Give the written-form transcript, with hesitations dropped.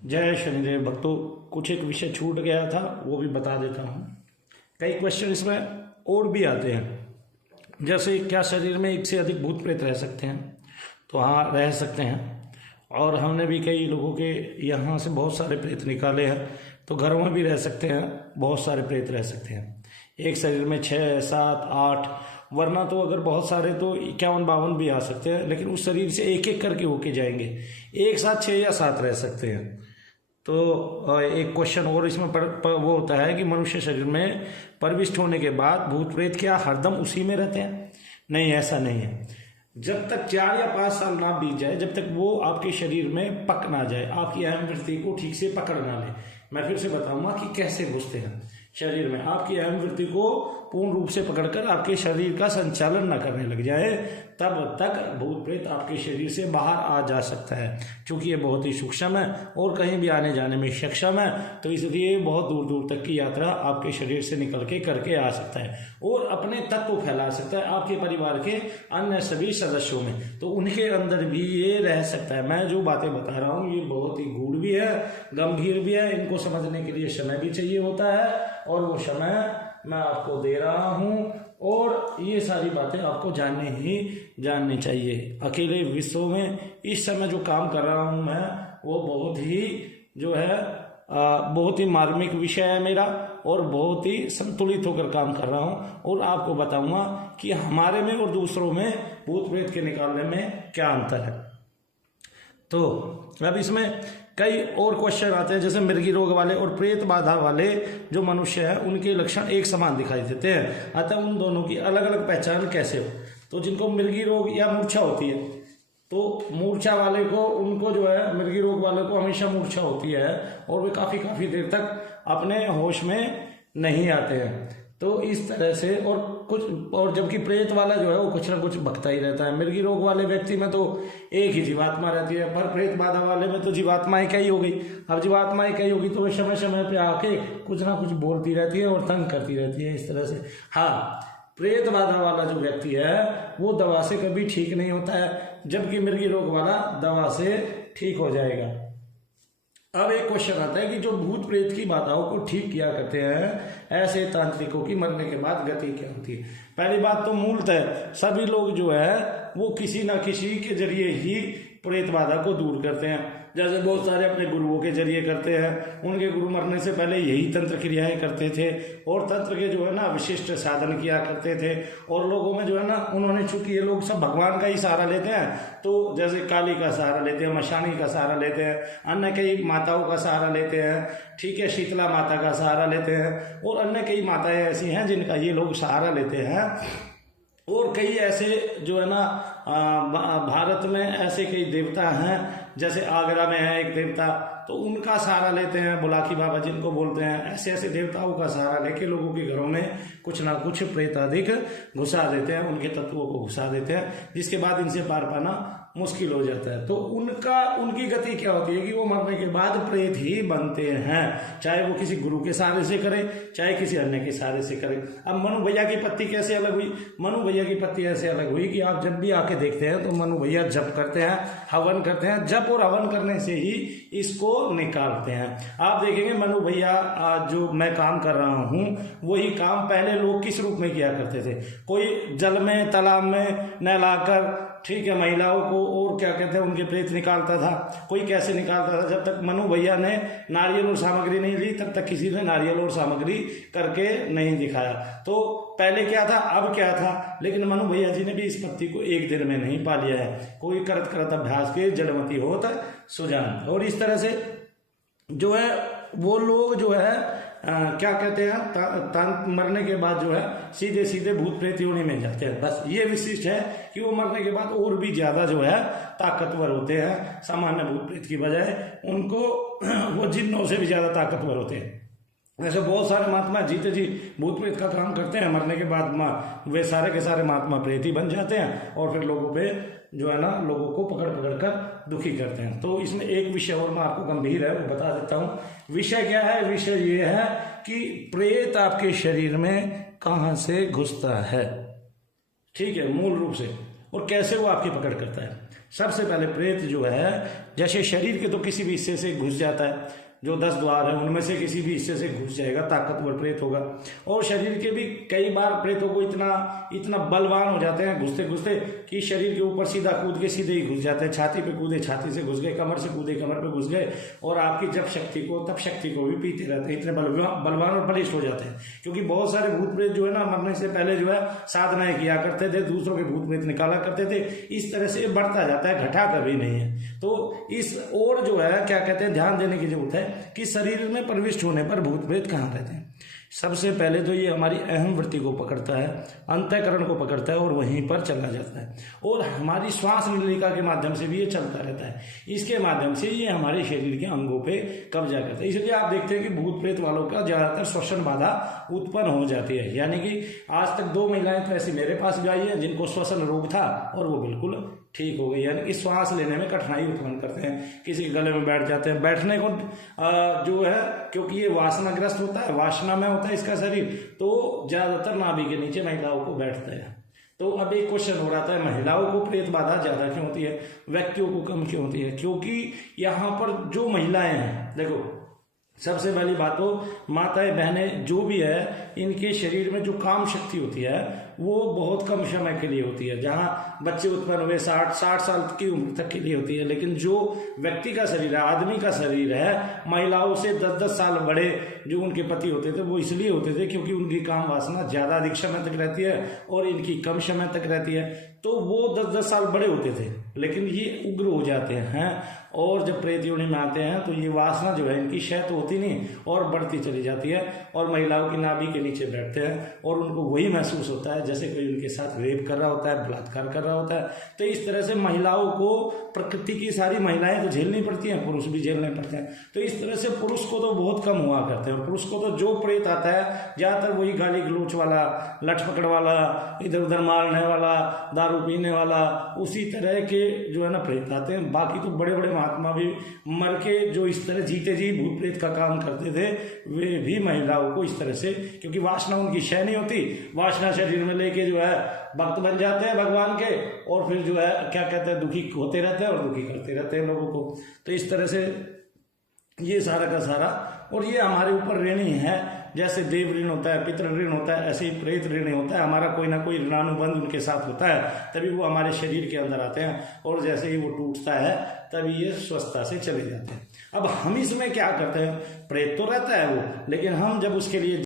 जय शनिदेव भक्तों, कुछ एक विषय छूट गया था वो भी बता देता हूँ। कई क्वेश्चन इसमें और भी आते हैं, जैसे क्या शरीर में एक से अधिक भूत प्रेत रह सकते हैं? तो हाँ, रह सकते हैं। और हमने भी कई लोगों के यहाँ से बहुत सारे प्रेत निकाले हैं, तो घरों में भी रह सकते हैं, बहुत सारे प्रेत रह सकते हैं। एक शरीर में 6, 7, 8, वरना तो अगर बहुत सारे तो 51, 52 भी आ सकते हैं, लेकिन उस शरीर से एक एक करके होके जाएंगे। एक साथ 6 या 7 रह सकते हैं। तो एक क्वेश्चन और इसमें वो होता है कि मनुष्य शरीर में प्रविष्ट होने के बाद भूत प्रेत क्या हरदम उसी में रहते हैं? नहीं, ऐसा नहीं है। जब तक 4 या 5 साल ना बीत जाए, जब तक वो आपके शरीर में पक ना जाए, आपकी अहम वृत्ति को ठीक से पकड़ ना ले। मैं फिर से बताऊंगा कि कैसे घुसते हैं शरीर में। आपकी अहम वृत्ति को पूर्ण रूप से पकड़कर आपके शरीर का संचालन न करने लग जाए, तब तक भूत प्रेत आपके शरीर से बाहर आ जा सकता है। क्योंकि ये बहुत ही सूक्ष्म है और कहीं भी आने जाने में सक्षम है, तो इसलिए बहुत दूर दूर तक की यात्रा आपके शरीर से निकल के करके आ सकता है और अपने तत्व फैला सकता है आपके परिवार के अन्य सभी सदस्यों में। तो उनके अंदर भी ये रह सकता है। मैं जो बातें बता रहा हूँ ये बहुत ही गूढ़ भी है, गंभीर भी है। इनको समझने के लिए समय भी चाहिए होता है, और वो समय मैं आपको दे रहा हूँ। और ये सारी बातें आपको जाननी चाहिए। अकेले विश्व में इस समय जो काम कर रहा हूँ मैं, वो बहुत ही जो है बहुत ही मार्मिक विषय है मेरा, और बहुत ही संतुलित होकर काम कर रहा हूँ। और आपको बताऊंगा कि हमारे में और दूसरों में भूत प्रेत के निकालने में क्या अंतर है। तो अब इसमें कई और क्वेश्चन आते हैं, जैसे मृगी रोग वाले और प्रेत बाधा वाले जो मनुष्य है उनके लक्षण एक समान दिखाई देते हैं, अतः उन दोनों की अलग अलग पहचान कैसे हो? तो जिनको मृगी रोग या मूर्छा होती है, तो मूर्छा वाले को, उनको जो है मृगी रोग वाले को हमेशा मूर्छा होती है और वे काफी देर तक अपने होश में नहीं आते हैं। तो इस तरह से और जबकि प्रेत वाला जो है वो कुछ ना कुछ भटकता ही रहता है। मृगी रोग वाले व्यक्ति में तो एक ही जीवात्मा रहती है, पर प्रेत बाधा वाले में तो जीवात्मा इकाई हो गई। अब जीवात्मा इकाई होगी तो वो समय समय पे आके कुछ ना कुछ बोलती रहती है और तंग करती रहती है, इस तरह से। हाँ, प्रेत बाधा वाला जो व्यक्ति है वो दवा से कभी ठीक नहीं होता है, जबकि मृगी रोग वाला दवा से ठीक हो जाएगा। अब एक क्वेश्चन आता है कि जो भूत प्रेत की बाधाओं को ठीक किया करते हैं, ऐसे तांत्रिकों की मरने के बाद गति क्या होती है? पहली बात तो मूलतः सभी लोग जो है वो किसी ना किसी के जरिए ही प्रेत बाधा को दूर करते हैं। जैसे बहुत सारे अपने गुरुओं के जरिए करते हैं, उनके गुरु मरने से पहले यही तंत्र क्रियाएं करते थे, और तंत्र के जो है ना विशिष्ट साधन किया करते थे। और लोगों में जो है ना, उन्होंने, चूंकि ये लोग सब भगवान का ही सहारा लेते हैं, तो जैसे काली का सहारा लेते हैं, मशानी का सहारा लेते हैं, अन्य कई माताओं का सहारा लेते हैं, ठीक है, शीतला माता का सहारा लेते हैं, और अन्य कई माताएं ऐसी हैं जिनका ये लोग सहारा लेते हैं। और कई ऐसे जो है ना भारत में ऐसे कई देवता हैं, जैसे आगरा में है एक देवता, तो उनका सहारा लेते हैं, बुलाकी बाबा जिनको बोलते हैं। ऐसे ऐसे देवताओं का सहारा लेके लोगों के घरों में कुछ ना कुछ प्रेत अधिक घुसा देते हैं, उनके तत्वों को घुसा देते हैं, जिसके बाद इनसे पार पाना मुश्किल हो जाता है। तो उनकी गति क्या होती है कि वो मरने के बाद प्रेत ही बनते हैं, चाहे वो किसी गुरु के सहारे से करे, चाहे किसी अन्य के सहारे से करे। अब मनु भैया की पत्ती कैसे अलग हुई? मनु भैया की पत्ती ऐसे अलग हुई कि आप जब भी आके देखते हैं तो मनु भैया जप करते हैं, हवन करते हैं। जप और हवन करने से ही इसको निकालते हैं। आप देखेंगे मनु भैया जो मैं काम कर रहा हूँ, वही काम पहले लोग किस रूप में किया करते थे? कोई जल में, तालाब में नहलाकर, ठीक है, महिलाओं को, और क्या कहते हैं, उनके प्रेत निकालता था। कोई कैसे निकालता था? जब तक मनु भैया ने नारियल और सामग्री नहीं ली, तब तक किसी ने नारियल और सामग्री करके नहीं दिखाया। तो पहले क्या था, अब क्या था? लेकिन मनु भैया जी ने भी इस पत्ती को एक दिन में नहीं पा लिया है। कोई करत करत अभ्यास के जड़मती होत सुजान। और इस तरह से जो है वो लोग जो है क्या कहते हैं, मरने के बाद जो है सीधे सीधे भूत प्रेत योनि में जाते हैं। बस ये विशिष्ट है कि वो मरने के बाद और भी ज्यादा जो है ताकतवर होते हैं सामान्य भूत प्रेत की बजाय। उनको वो जिन्नों से भी ज्यादा ताकतवर होते हैं। ऐसे बहुत सारे महात्मा जीते जी भूत प्रेत का काम करते हैं, मरने के बाद वे सारे के सारे महात्मा प्रेत ही बन जाते हैं, और फिर लोगों पे जो है ना, लोगों को पकड़ पकड़ कर दुखी करते हैं। तो इसमें एक विषय और मैं आपको गंभीर है वो बता देता हूँ। विषय क्या है? विषय ये है कि प्रेत आपके शरीर में कहाँ से घुसता है, ठीक है, मूल रूप से, और कैसे वो आपकी पकड़ करता है। सबसे पहले प्रेत जो है, जैसे शरीर के तो किसी भी हिस्से से घुस जाता है, जो 10 द्वार है उनमें से किसी भी हिस्से से घुस जाएगा, ताकतवर प्रेत होगा। और शरीर के भी कई बार प्रेतों को इतना बलवान हो जाते हैं घुसते घुसते कि शरीर के ऊपर सीधा कूद के सीधे ही घुस जाते हैं। छाती पे कूदे छाती से घुस गए, कमर से कूदे कमर पे घुस गए, और आपकी जब शक्ति को तब शक्ति को भी पीते रहते हैं। इतने बलवान और बलिष्ठ हो जाते हैं। क्योंकि बहुत सारे भूत प्रेत जो है ना, मरने से पहले जो है साधनाएं किया करते थे, दूसरों के भूत प्रेत निकाला करते थे। इस तरह से बढ़ता जाता है, घटा कभी नहीं है। तो इस और जो है क्या कहते हैं, ध्यान देने की जरूरत है कि शरीर में प्रविष्ट होने पर भूत प्रेत कहाँ रहते हैं। सबसे पहले तो ये हमारी अहम वृत्ति को पकड़ता है, अंतःकरण को पकड़ता है और वहीं पर चला जाता है। और हमारी श्वास नलिका के माध्यम से भी ये चलता रहता है। इसके माध्यम से ये हमारे शरीर के अंगों पे कब्जा करता है। इसलिए आप देखते हैं कि भूत प्रेत वालों का ज्यादातर श्वसन बाधा उत्पन्न हो जाती है। यानी कि आज तक 2 महिलाएं तो ऐसी मेरे पास भी आई है जिनको श्वसन रोग था और वो बिल्कुल ठीक हो गई। यानी कि श्वास लेने में कठिनाई उत्पन्न करते हैं, किसी के गले में बैठ जाते हैं, बैठने को जो है, क्योंकि ये वासनाग्रस्त होता है, वासना में होता है इसका शरीर, तो ज्यादातर नाभि के नीचे महिलाओं को बैठता है। तो अब एक क्वेश्चन हो रहा था, महिलाओं को प्रेत बाधा ज्यादा क्यों होती है, व्यक्तियों को कम क्यों होती है? क्योंकि यहाँ पर जो महिलाएं हैं, देखो सबसे पहली बात तो माताएं बहनें जो भी है, इनके शरीर में जो काम शक्ति होती है वो बहुत कम समय के लिए होती है। जहां बच्चे उत्पन्न हुए 60 साल की उम्र तक के लिए होती है, लेकिन जो व्यक्ति का शरीर है, आदमी का शरीर है, महिलाओं से 10-10 साल बड़े जो उनके पति होते थे वो इसलिए होते थे क्योंकि उनकी काम वासना ज्यादा अधिक समय तक रहती है और इनकी कम समय तक रहती है। तो वो 10-10 साल बड़े होते थे, लेकिन ये उग्र हो जाते हैं और जब प्रेत योनि में आते हैं तो ये वासना जो है इनकी क्षय तो होती नहीं और बढ़ती चली जाती है और महिलाओं की नाभि के नीचे बैठते हैं और उनको वही महसूस होता है जैसे कोई उनके साथ रेप कर रहा होता है, बलात्कार कर रहा होता है। तो इस तरह से महिलाओं को प्रकृति की सारी महिलाएं तो झेलनी पड़ती हैं, पुरुष भी झेलने पड़ते हैं। तो इस तरह से पुरुष को तो बहुत कम हुआ करते हैं। पुरुष को तो जो प्रेत आता है ज्यादातर वही गाली गलोच वाला, लठ पकड़ वाला, इधर उधर मारने वाला, दारू पीने वाला, उसी तरह के जो है ना प्रेत आते हैं। बाकी तो बड़े बड़े महात्मा भी मर के जो इस तरह जीते जी भूत प्रेत का काम करते थे, वे भी महिलाओं को इस तरह से, क्योंकि वासना उनकी क्षय नहीं होती, वासना शरीर में लेके जो है भक्त बन जाते हैं भगवान के और फिर जो है क्या कहते हैं दुखी होते रहते हैं और दुखी करते रहते हैं लोगों को। तो इस तरह से ये सारा का सारा, और ये हमारे ऊपर ऋणी है। जैसे देव ऋण होता है, पितृ ऋण होता है, ऐसे ही प्रेत ऋण होता है। हमारा कोई ना कोई ऋणानुबंध उनके साथ होता है, तभी वो हमारे शरीर के अंदर आते हैं और जैसे ही वो टूटता है तभी ये स्वस्थता से चले जाते हैं। अब हम इसमें क्या करते हैं, प्रेत तो रहता है वो, लेकिन हम जब उसके लिए